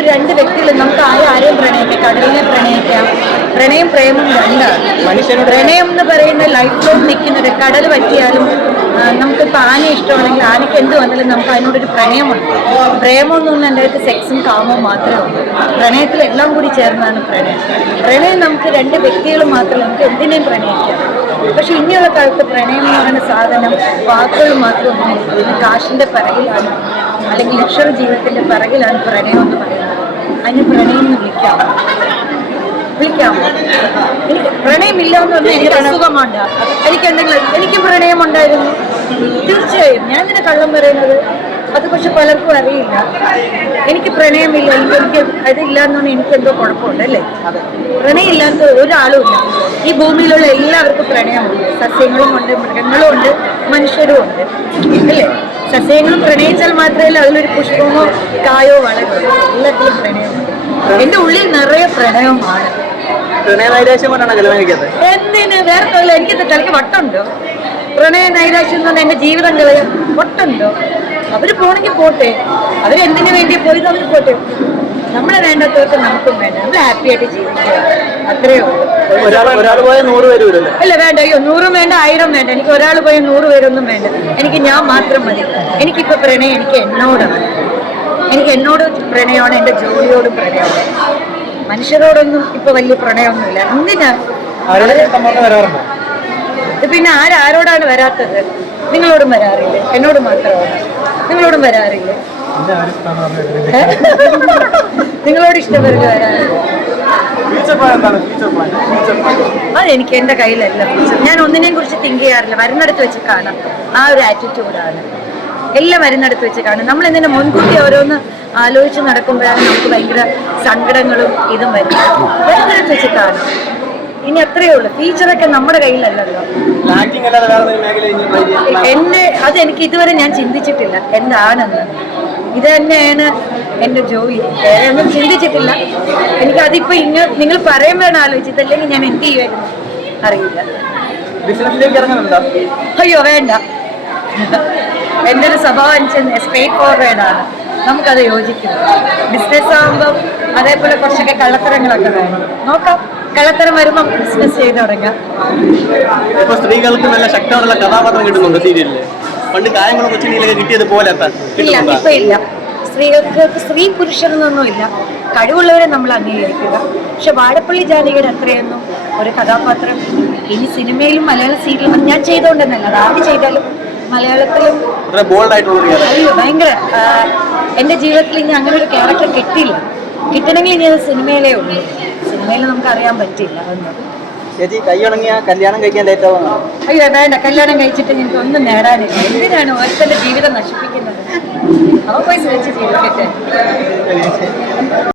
ഒരു രണ്ട് വ്യക്തികൾ നമുക്ക് ആരും ആരെയും പ്രണയിക്കാം? കടലിനെ പ്രണയിക്കാം. പ്രണയം പ്രേമം രണ്ടാണ്. പ്രണയം എന്ന് പറയുന്ന ലൈഫ് ലോങ് നിൽക്കുന്നത് കടൽ പറ്റിയാലും നമുക്ക് നമുക്കിപ്പോൾ ആന ഇഷ്ടമാണെങ്കിൽ ആനയ്ക്ക് എന്ത് വന്നാലും നമുക്ക് അതിനോടൊരു പ്രണയമുണ്ട്. പ്രേമം എന്ന് പറഞ്ഞാൽ എന്റെ അടുത്ത് സെക്സും കാമവും മാത്രമേ ഉള്ളൂ. പ്രണയത്തിൽ എല്ലാം കൂടി ചേർന്നാണ് പ്രണയം. പ്രണയം നമുക്ക് രണ്ട് വ്യക്തികൾ മാത്രമേ നമുക്ക് എന്തിനേയും പ്രണയിക്കാം. പക്ഷെ ഇനിയുള്ള കാലത്ത് പ്രണയം എന്ന് പറയുന്ന സാധനം വാക്കുകൾ മാത്രമൊന്നും ഇതിന് കാശിന്റെ പിറകിലാണ്. അല്ലെങ്കിൽ ലക്ഷണ ജീവിതത്തിന്റെ പിറകിലാണ് പ്രണയം എന്ന് പറയുന്നത്. അതിന് പ്രണയം എന്ന് വിളിക്കാം. വിളിക്കാമോ എനിക്ക് പ്രണയമില്ല എന്ന് പറഞ്ഞാൽ എനിക്ക് അസുഖമുണ്ട് എനിക്ക് എന്തെങ്കിലും എനിക്ക് പ്രണയമുണ്ടായിരുന്നു. തീർച്ചയായും. ഞാൻ ഇതിനെ കള്ളം പറയുന്നത്. അത് പക്ഷെ പലർക്കും അറിയില്ല. എനിക്ക് പ്രണയമില്ല. എനിക്ക് എനിക്ക് അതില്ല എന്ന് എനിക്ക് എന്തോ കുഴപ്പമുണ്ട് അല്ലേ? പ്രണയം ഇല്ലാത്ത ഒരാളും ഇല്ല. ഈ ഭൂമിയിലുള്ള എല്ലാവർക്കും പ്രണയമുണ്ട്. സസ്യങ്ങളും ഉണ്ട് മൃഗങ്ങളും ഉണ്ട് മനുഷ്യരും ഉണ്ട്. അല്ലേ? സസ്യങ്ങളും പ്രണയിച്ചാൽ മാത്രമല്ല അതിലൊരു പുഷ്പമോ കായോ വളരൂ എല്ലാത്തിലും പ്രണയമുണ്ട്. എന്റെ ഉള്ളിൽ നിറയെ പ്രണയമാണ് പ്രണയ നൈരാശ്യം കൊണ്ടാണ് കല്യാണം കഴിക്കാത്തത് എന്തിന്? വേറെ തൊഴിൽ എനിക്ക് തലയ്ക്ക് വട്ടുണ്ടോ പ്രണയ നൈരാശ്യം എന്ന് പറഞ്ഞാൽ എന്റെ ജീവിതം കളയും വട്ടുണ്ടോ അവർ പോണെങ്കിൽ പോട്ടെ. അവരെന്തിനു വേണ്ടി പോയി അവർ പോട്ടെ. നമ്മളെ വേണ്ടാത്തവർക്ക് നമുക്കും വേണ്ട. നമ്മൾ ഹാപ്പി ആയിട്ട് ജീവിക്കുക. അത്രയേ ഉള്ളൂ. അല്ല? വേണ്ട. അയ്യോ നൂറും വേണ്ട ആയിരം വേണ്ട. എനിക്ക് ഒരാൾ പോയ നൂറ് പേരൊന്നും വേണ്ട. എനിക്ക് ഞാൻ മാത്രം മതി. എനിക്കിപ്പോ പ്രണയം എനിക്ക് എന്നോടാണ് എനിക്ക് എന്നോട് പ്രണയമാണ് എന്റെ ജോലിയോടും പ്രണയമാണ്. മനുഷ്യരോടൊന്നും ഇപ്പൊ വലിയ പ്രണയമൊന്നുമില്ല. എന്തിനാ പിന്നെ ആരാരോടാണ് വരാത്തത്? നിങ്ങളോടും വരാറില്ല? എന്നോട് മാത്രമാണ്. നിങ്ങളോടും വരാറില്ലേ? നിങ്ങളോട് ഇഷ്ടപ്പെടുക അത് എനിക്ക് എന്റെ കയ്യിലല്ല. ഞാൻ ഒന്നിനെയും കുറിച്ച് തിങ്ക് ചെയ്യാറില്ല. വരുന്നിടത്ത് വെച്ച് കാണാം. ആ ഒരു ആറ്റിറ്റ്യൂഡാണ് എല്ലാം വരുന്നിടത്ത് വെച്ച് കാണും. നമ്മൾ എന്തിനാ മുൻകൂട്ടി ഓരോന്ന് ആലോചിച്ച് നടക്കുമ്പോഴാണ് നമുക്ക് ഭയങ്കര സങ്കടങ്ങളും ഇതും വരും വരുന്നിടത്ത് വെച്ച് കാണും. ഇനി അത്രയേ ഉള്ളൂ. ഫീച്ചറൊക്കെ നമ്മുടെ കയ്യിലല്ലല്ലോ. എന്നെ അത് എനിക്ക് ഇതുവരെ ഞാൻ ചിന്തിച്ചിട്ടില്ല. എന്താണെന്ന്. ഇത് തന്നെയാണ് എന്റെ ജോലി. വേറെ ഒന്നും ചിന്തിച്ചിട്ടില്ല. എനിക്ക് അതിപ്പോ ഇങ്ങ നിങ്ങൾ പറയുമ്പോഴാണ് ആലോചിച്ചത് അല്ലെങ്കിൽ ഞാൻ എന്ത് ചെയ്യുമായിരുന്നു അറിയില്ല. അയ്യോ വേണ്ട. എന്റെ ഒരു സ്വഭാവം അനുസരിച്ച് സ്ട്രേറ്റ് ഫോർവേഡ് ആണ്. നമുക്കത് യോജിക്കില്ല ബിസിനസ് ആകുമ്പോൾ അതേപോലെ കുറച്ചൊക്കെ കള്ളത്തരങ്ങളൊക്കെ വേണം. നോക്കാം. കള്ളത്തരം വരുമ്പോൾ ബിസിനസ് ചെയ്ത് തുടങ്ങാം. ഇപ്പൊ സ്ത്രീകൾക്ക് നല്ല ശക്തമായിട്ടുള്ള കഥാപാത്രം കിട്ടുന്നുണ്ട് സീരിയലിൽ. പണ്ട് കായംകുളം കൊച്ചിനിയിലൊക്കെ കിട്ടിയത് പോലെ ഇല്ല ഇപ്പൊ ഇല്ല. സ്ത്രീകൾക്ക് സ്ത്രീ പുരുഷനെന്നൊന്നും ഇല്ല. കഴിവുള്ളവരെ നമ്മൾ അംഗീകരിക്കുക. പക്ഷെ വാഴപ്പള്ളി ജാനകിയുടെ അത്രയൊന്നും ഒരു കഥാപാത്രം ഇനി സിനിമയിലും മലയാള സീരിയലും ഞാൻ ചെയ്തുകൊണ്ടെന്നല്ല അത് ആര് ചെയ്താലും മലയാളത്തിലും അയ്യോ ഭയങ്കര എന്റെ എന്റെ ജീവിതത്തിൽ ഇനി അങ്ങനെ ഒരു ക്യാരക്ടർ കിട്ടില്ല കിട്ടണമെങ്കിൽ ഇനി അത് സിനിമയിലേ ഉള്ളൂ. സിനിമയിൽ നമുക്ക് അറിയാൻ പറ്റില്ല അതൊന്നും. ചേച്ചി കൈയുണങ്ങിയ കല്യാണം കഴിക്കാൻ ലേറ്റാവും അയ്യോ വേണ്ട കല്യാണം കഴിച്ചിട്ട് എനിക്ക് ഒന്നും നേടാനില്ല എന്തിനാണ് ഓരോരുത്തരുടെ ജീവിതം നശിപ്പിക്കുന്നത്? അവ പോയി ശ്രമിച്ച് ജീവിക്കട്ടെ.